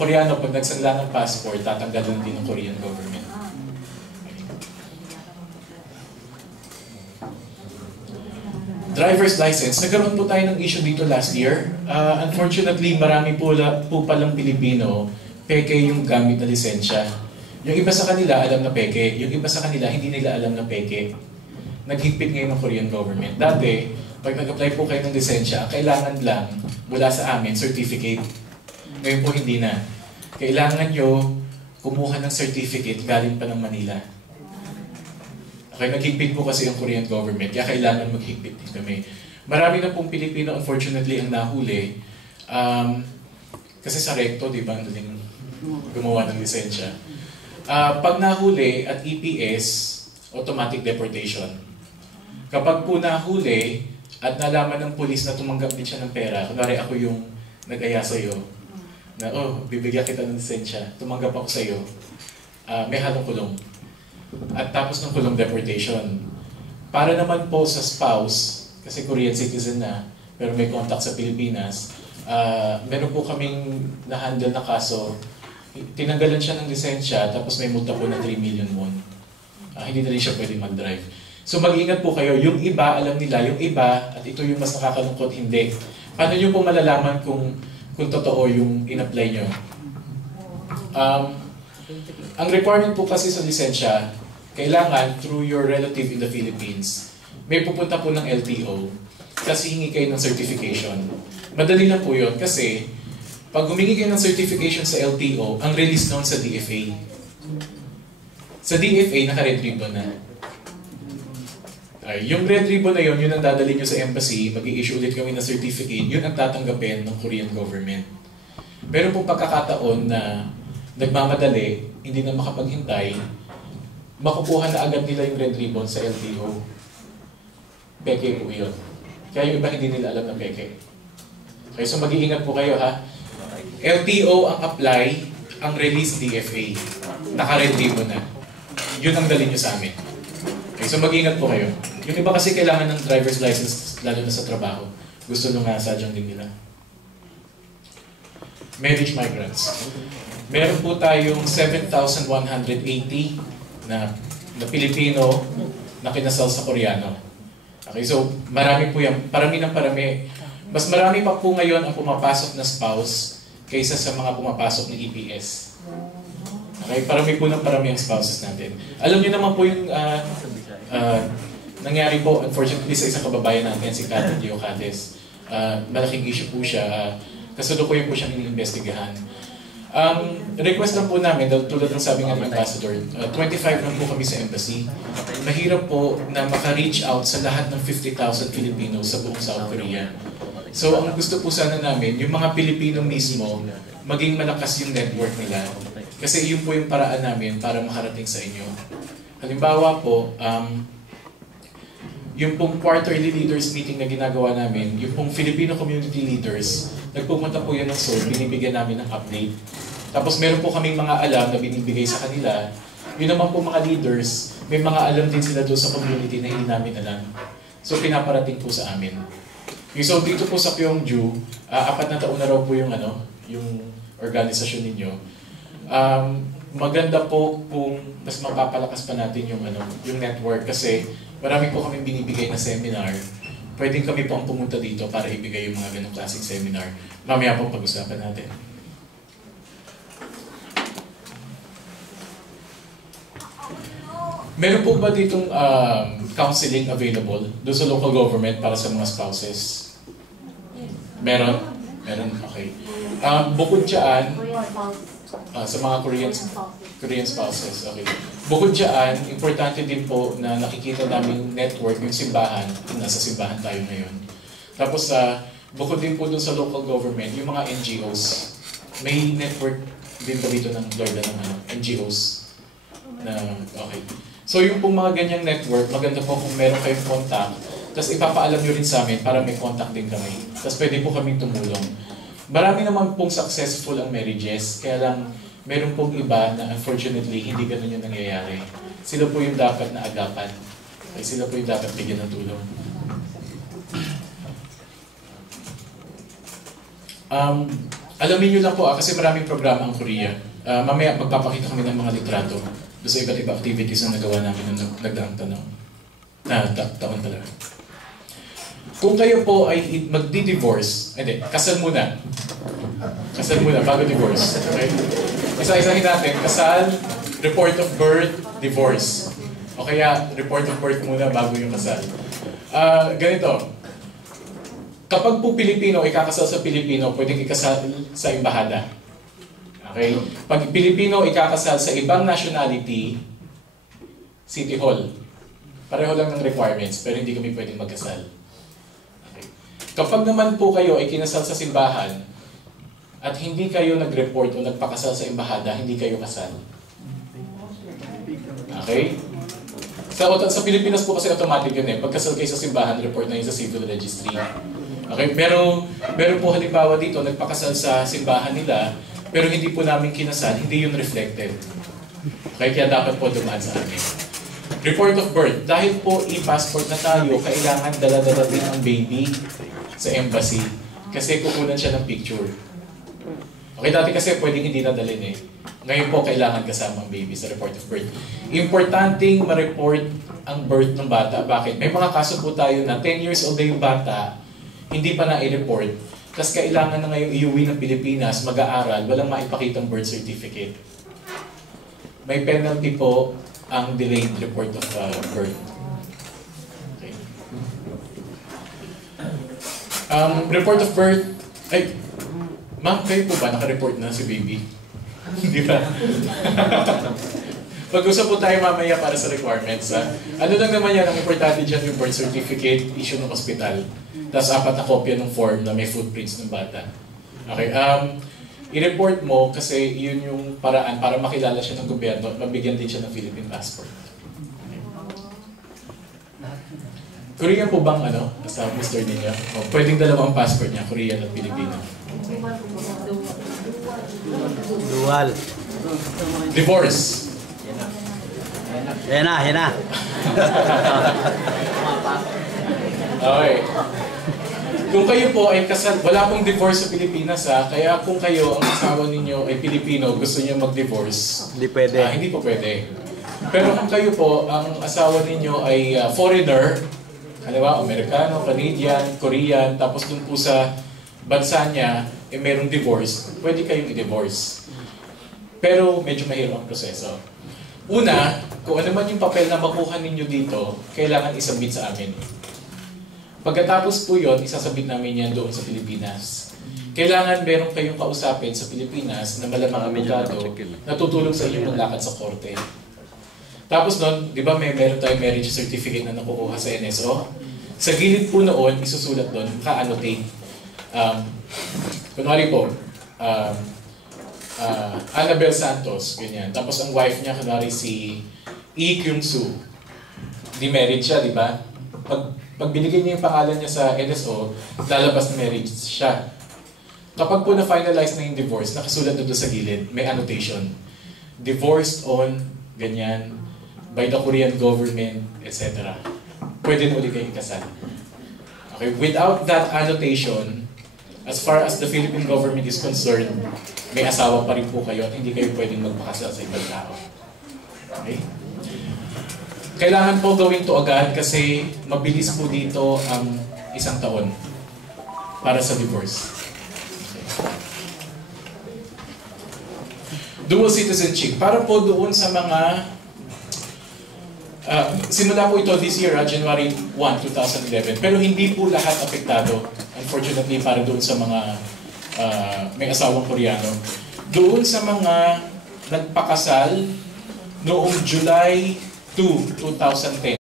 Koreano, pag nagsanla ng passport, tatanggalan din ng Korean government. Driver's license. Nagkaroon po tayo ng issue dito last year. Unfortunately, marami po palang Pilipino, peke yung gamit na lisensya. Yung iba sa kanila alam na peke, yung iba sa kanila hindi nila alam na peke. Naghigpit ngayon ng Korean government. Dati, pag nag-apply po kayo ng lisensya, kailangan lang mula sa amin certificate. Ngayon po hindi na. Kailangan nyo kumuha ng certificate galing pa ng Manila. Okay, naghigpit po kasi yung Korean government, kaya kailangan maghigpit din kami. Marami na pong Pilipino, unfortunately, ang nahuli. Kasi sa recto, di ba, ang daling gumawa ng lisensya. Pag nahuli at EPS, automatic deportation. Kapag po nahuli at nalaman ng pulis na tumanggap din siya ng pera, kunwari ako yung nag-aya sa'yo, na bibigyan kita ng lisensya, tumanggap ako sa'yo, may halong kulong. At tapos ng kulong deportation. Para naman po sa spouse, kasi Korean citizen na, pero may contact sa Pilipinas, meron po kaming na-handle na kaso, tinanggalan siya ng lisensya, tapos may multa po na 3 million won. Hindi na rin siya pwede mag-drive. So mag-ingat po kayo, yung iba, alam nila, yung iba, at ito yung mas nakakalungkot, hindi. Paano nyo po malalaman kung totoo yung in-apply nyo? Ang requirement po kasi sa lisensya, kailangan through your relative in the Philippines, may pupunta po ng LTO, kasi hingi kayo ng certification. Madali lang po yun kasi pag humingi kayo ng certification sa LTO, ang release noon sa DFA. Sa DFA, naka-red ribbon na. Yung red ribbon na yun, yun ang dadalhin nyo sa embassy, mag-i-issue ulit kami ng certificate, yun ang tatanggapin ng Korean government. Pero po pagkakataon na nagmamadali, hindi na makapaghintay, makukuha na agad nila yung red ribbon sa LTO. Peke po yun. Kaya yung iba hindi nila alam na peke. Okay, so mag-iingat po kayo ha. LTO ang apply, ang release DFA. Naka-red ribbon na. Yun ang dalhin nyo sa amin. Okay, so mag-iingat po kayo. Yung iba kasi kailangan ng driver's license, lalo na sa trabaho. Gusto nung sadyang din nila. Marriage migrants. Meron po tayong 7,180 na Pilipino na kinasal sa Koreano. Okay, so marami po yan. Parami ng parami. Mas marami pa po ngayon ang pumapasok na spouse kaysa sa mga pumapasok na EPS. Okay, parami po ng parami ang spouses natin. Alam niyo naman po yung nangyari po, unfortunately, sa isang kababayan natin, si Catherine Diocades. Malaking issue po siya. Kasalukuyan po siyang iniimbestigahan. Request lang po namin, tulad ng sabi nga ng Ambassador, 25 lang po kami sa embassy. Mahirap po na maka-reach out sa lahat ng 50,000 Filipinos sa buong South Korea. So ang gusto po sana namin, yung mga Pilipino mismo, maging malakas yung network nila. Kasi yun po yung paraan namin para makarating sa inyo. Halimbawa po, yung pong quarterly leaders meeting na ginagawa namin, yung pong Filipino community leaders, nagpupunta po yan ng Seoul, binibigyan namin ng update. Tapos meron po kaming mga alam na binibigay sa kanila. Yun naman po mga leaders, may mga alam din sila doon sa community na hindi namin alam. So pinaparating po sa amin. So dito po sa Pyeongju, 4 na taon na raw po yung organisasyon ninyo. Maganda po kung mas mapapalakas pa natin yung network kasi marami po kami binibigay na seminar. Pwedeng kami po ang pumunta dito para ibigay yung mga ganong klaseng seminar. Mamaya po pag-usapan natin. Meron po ba ditong counseling available doon sa local government para sa mga spouses? Meron? Meron? Okay. Bukod dyan, sa mga Korean spouses. Okay. Bukod dyan, importante din po na nakikita namin network yung simbahan. Nasa simbahan tayo ngayon. Tapos, bukod din po dun sa local government, yung mga NGOs. May network din po dito ng Lord ng NGOs. Okay. So yung pong mga ganyang network, maganda po kung meron kayong contact. Tapos ipapaalam nyo rin sa amin para may contact din kami. Tapos pwede po kaming tumulong. Marami naman pong successful ang marriages, kaya lang meron pong iba na unfortunately hindi ganun yung nangyayari. Sila po yung dapat na agapan. Ay sila po yung dapat bigyan ng tulong. Alamin nyo lang po kasi maraming programa ang Korea. Mamaya magpapakita kami ng mga litrato doon sa iba't ibang activities na nagawa namin nung nagdaang taon pala. Kung kayo po ay magdi-divorce, kasal muna. Kasal muna bago divorce. Okay? Isa-isahin natin, kasal, report of birth, divorce. O kaya, report of birth muna bago yung kasal. Ganito, kapag po Pilipino, ikakasal sa Pilipino, pwedeng ikasal sa embahada. Okay? Pag Pilipino, ikakasal sa ibang nationality, City Hall. Pareho lang ng requirements, pero hindi kami pwedeng magkasal. Okay. Kapag naman po kayo ay kinasal sa simbahan, at hindi kayo nag-report o nagpakasal sa embahada, hindi kayo kasal. Okay? Sa Pilipinas po kasi automatic yun eh. Pagkasal kayo sa simbahan, report na yun sa civil registry. Okay? Pero meron po halimbawa dito, nagpakasal sa simbahan nila, pero hindi po namin kinasal, hindi yun reflected. Okay? Kaya dapat po dumaan sa amin. Report of birth. Dahil po e-passport na tayo, kailangan dala-dala din ang baby sa embassy. Kasi kukunan siya ng picture. Okay, dati kasi pwedeng hindi nadalhin eh. Ngayon po, kailangan kasama ang baby sa report of birth. Importanteng ma-report ang birth ng bata. Bakit? May mga kaso po tayo na 10 years old na yung bata, hindi pa na-i-report. Tapos kailangan na ngayong iuwi ng Pilipinas, mag-aaral, walang maipakitang birth certificate. May penalty po ang delayed report of birth. Okay. Report of birth, ma'am, kayo po ba naka-report na si baby? Hindi ba? Pag-usap po tayo mamaya para sa requirements. Ano lang naman yan, ang importante dyan yung birth certificate, issue ng hospital. Tapos 4 na kopya ng form na may footprints ng bata. Okay, i-report mo kasi yun yung paraan para makilala siya ng gobyerno at mabigyan din siya ng Philippine passport. Okay. Korean po bang sa Mr. ninyo? O, pwedeng dalawang passport niya, Korean at Pilipino. Dual. Divorce. Yan na. Okay. Kung kayo po ay kasal, wala pong divorce sa Pilipinas kaya kung kayo, ang asawa ninyo ay Pilipino, gusto niyo mag-divorce, Hindi pwede. Hindi po pwede. Pero kung kayo po, ang asawa ninyo ay foreigner, halimbawa, Amerikano, Canadian, Korean, tapos dun po sa bansa niya, merong divorce, pwede kayong i-divorce. Pero medyo mahirap ang proseso. Una, kung ano man yung papel na makuha ninyo dito, kailangan isubmit sa amin. Pagkatapos po yun, isasabit namin yan doon sa Pilipinas. Kailangan meron kayong kausapin sa Pilipinas na malamang abogado na tutulong sa inyong maglakad sa korte. Tapos nun, di ba meron tayong marriage certificate na nakukuha sa NSO? Sa gilid po noon, isusulat doon, ka-annotate. Kunwari po, Annabel Santos, ganyan. Tapos ang wife niya, kunwari si Lee Kyung-soo. Di married siya, di ba? Pag binigay niya yung pangalan niya sa NSO, lalabas na marriage siya. Kapag po na-finalize na yung divorce, nakasulat na doon sa gilid, may annotation. Divorced on, ganyan, by the Korean government, etc. Pwede na ulit kayong kasal. Okay, without that annotation, as far as the Philippine government is concerned, may asawa pa rin po kayo at hindi kayo pwedeng magpakasal sa ibang tao. Okay? Kailangan po gawin to agad kasi mabilis po dito ang 1 taon para sa divorce. Dual citizenship. Para po doon sa mga simula po ito this year, January 1, 2011. Pero hindi po lahat apektado. Unfortunately, para doon sa mga may asawang Koreano. Doon sa mga nagpakasal noong July 2, 2010.